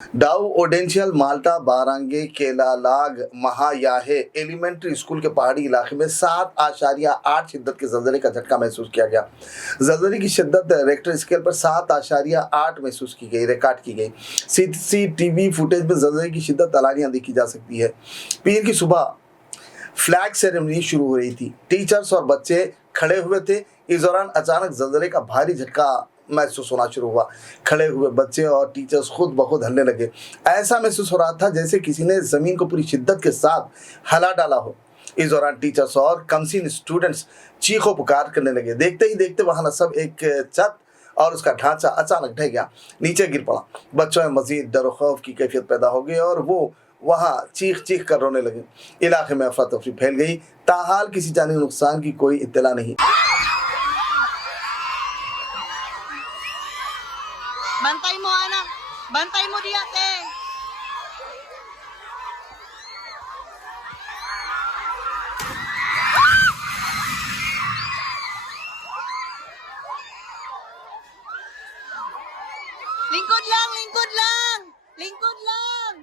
डाउ ओडेंशियल माल्टा बारांगे केलालाग महायाहे एलिमेंट्री स्कूल के पहाड़ी इलाके में 7.8 शिद्दत के जल्जले का झटका महसूस किया गया। जल्जले की शिद्दत रेक्टर स्केल पर 7.8 महसूस की गई, रिकॉर्ड की गई। सीसीटीवी फुटेज में जल्जले की शिद्दत अलानिया देखी जा सकती है। पीर की सुबह फ्लैग सेरेमनी शुरू हो रही थी। टीचर्स और बच्चे खड़े हुए थे। इस दौरान अचानक जल्जले का भारी झटका महसूस होना शुरू हुआ। खड़े हुए बच्चे और टीचर्स खुद ब खुद हिलने लगे। ऐसा महसूस हो रहा था जैसे किसी ने जमीन को पूरी शिद्दत के साथ हिला डाला हो। इस दौरान टीचर्स और कमसीन स्टूडेंट्स चीखों पुकार करने लगे। देखते ही देखते वहां न सब एक छत और उसका ढांचा अचानक ढह गया, नीचे गिर पड़ा। बच्चों में मजीद डर खौफ की कैफियत पैदा हो गई और वो वहां चीख चीख कर रोने लगे। इलाके में अफरा तफरी फैल गई। ताहाल किसी जानी नुकसान की कोई इत्तला नहीं। Bantay mo, anak. Bantay mo di ate. Lingkod lang, lingkod lang. Lingkod lang.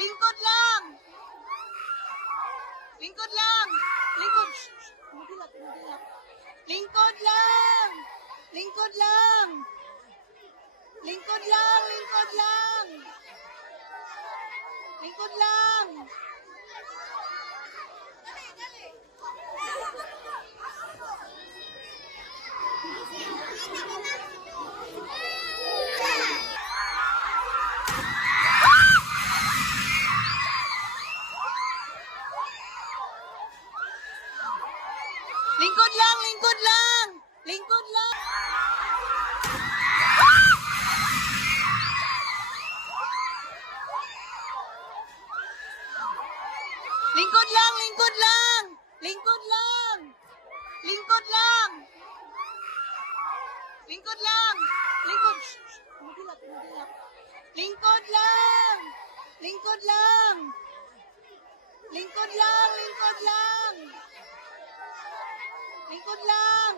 Lingkod lang. Lingkod lang. Lingkod. Mudilat, mudilat. Lingkod lang. Lingkod lang. Lingkod lang, lingkod lang. Lingkod lang. Dali, dali. Lingkod lang, lingkod lang. Lingkod lang. Lingkod lang, lingkod lang. Lingkod lang. Lingkod lang. Lingkod lang. Lingkod. Mudilat, mudilat. Lingkod lang. Lingkod lang. Lingkod lang, lingkod lang. Lingkod lang.